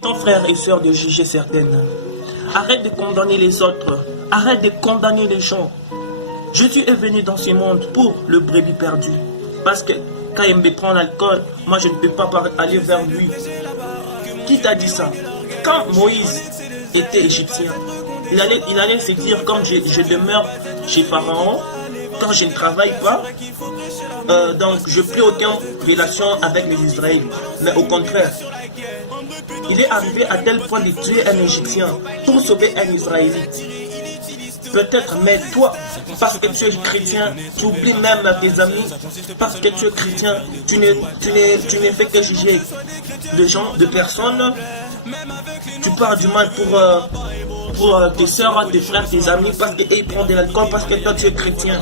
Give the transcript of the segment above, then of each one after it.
Ton frère et sœur de juger certaines. Arrête de condamner les autres. Arrête de condamner les gens. Jésus est venu dans ce monde pour le brebis perdu. Parce que quand il me prend l'alcool, moi je ne peux pas aller vers lui. Qui t'a dit ça? Quand Moïse était égyptien, il allait se dire, comme je demeure chez Pharaon, quand je ne travaille pas, donc je n'ai plus aucune relation avec les Israéliens. Mais au contraire, il est arrivé à tel point de tuer un Égyptien pour sauver un Israélite. Peut-être, mais toi, parce que tu es chrétien, tu oublies même tes amis. Parce que tu es chrétien, tu ne fais que juger les gens, de personnes. Tu parles du mal pour tes soeurs, tes frères, tes amis, parce qu'ils prennent de l'alcool, parce que toi tu es chrétien,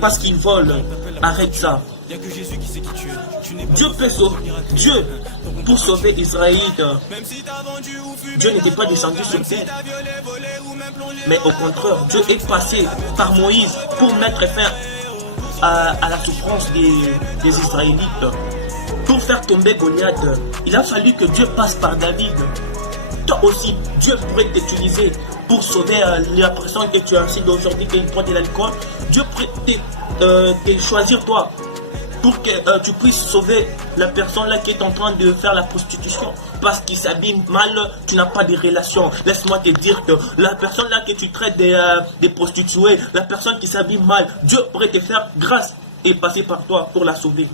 parce qu'ils volent. Arrête ça. Dieu peut sauver. Dieu, pour sauver Israël, Dieu n'était pas descendu sur terre. Mais au contraire, Dieu est passé par Moïse pour mettre fin à la souffrance des Israélites. Pour faire tomber Goliath, il a fallu que Dieu passe par David. Toi aussi, Dieu pourrait t'utiliser pour sauver la personne que tu as ainsi d'aujourd'hui qui prend de l'alcool. Dieu pourrait te choisir toi pour que tu puisses sauver la personne là qui est en train de faire la prostitution parce qu'il s'habille mal, tu n'as pas de relation. Laisse-moi te dire que la personne là que tu traites des prostituées, la personne qui s'habille mal, Dieu pourrait te faire grâce et passer par toi pour la sauver.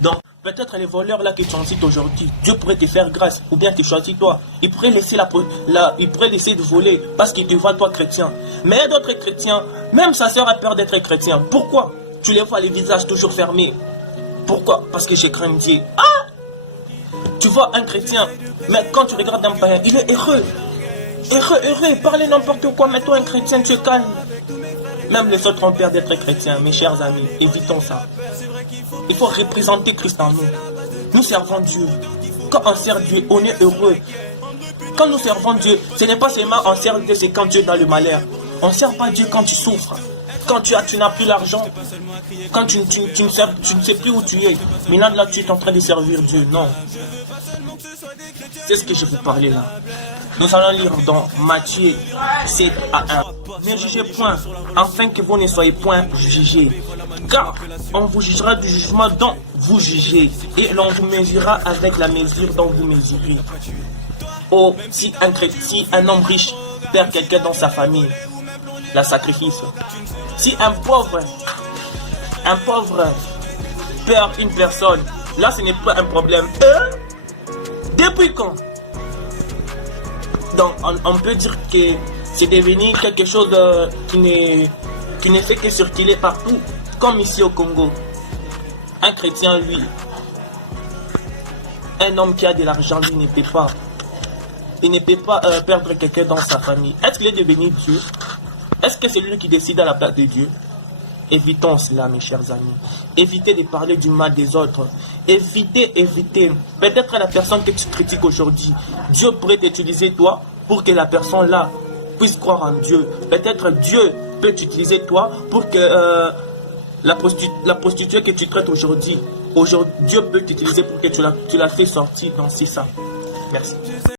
Donc, peut-être les voleurs là que tu en cites aujourd'hui, Dieu pourrait te faire grâce ou bien te choisir toi. Il pourrait laisser de voler parce qu'il te voit toi chrétien. Mais il y a d'autres chrétiens, même sa sœur a peur d'être chrétien. Pourquoi? Tu les vois les visages toujours fermés. Pourquoi? Parce que j'ai craint Dieu. Ah! Tu vois un chrétien, mais quand tu regardes un païen, il est heureux. Heureux, parler n'importe quoi, mais toi un chrétien, tu es calme. Même les autres ont peur d'être chrétiens, mes chers amis. Évitons ça. Il faut représenter Christ en nous. Nous servons Dieu. Quand on sert Dieu, on est heureux. Quand nous servons Dieu, ce n'est pas seulement on sert Dieu, c'est quand Dieu est dans le malheur. On ne sert pas Dieu quand tu souffres. Quand tu n'as plus l'argent. Quand tu ne sais plus où tu es. Maintenant là, tu es en train de servir Dieu. Non. C'est ce que je vous parlais là. Nous allons lire dans Matthieu 7 à 1. Ne jugez point, afin que vous ne soyez point jugés. Car on vous jugera du jugement dont vous jugez, et l'on vous mesurera avec la mesure dont vous mesurez. Oh, si un homme riche perd quelqu'un dans sa famille, la sacrifice. Si un pauvre perd une personne, là ce n'est pas un problème. Depuis quand? Donc on peut dire que c'est devenu quelque chose qui ne fait que circuler partout, comme ici au Congo. Un chrétien, lui, un homme qui a de l'argent, lui ne peut pas. Il ne peut pas perdre quelqu'un dans sa famille. Est-ce qu'il est devenu Dieu? Est-ce que c'est lui qui décide à la place de Dieu? Évitons cela, mes chers amis. Évitez de parler du mal des autres. Évitez. Peut-être la personne que tu critiques aujourd'hui, Dieu pourrait t'utiliser toi pour que la personne là puisse croire en Dieu. Peut-être Dieu peut t'utiliser toi pour que la prostituée que tu traites aujourd'hui, Dieu peut t'utiliser pour que tu la fais sortir dans ça. Merci.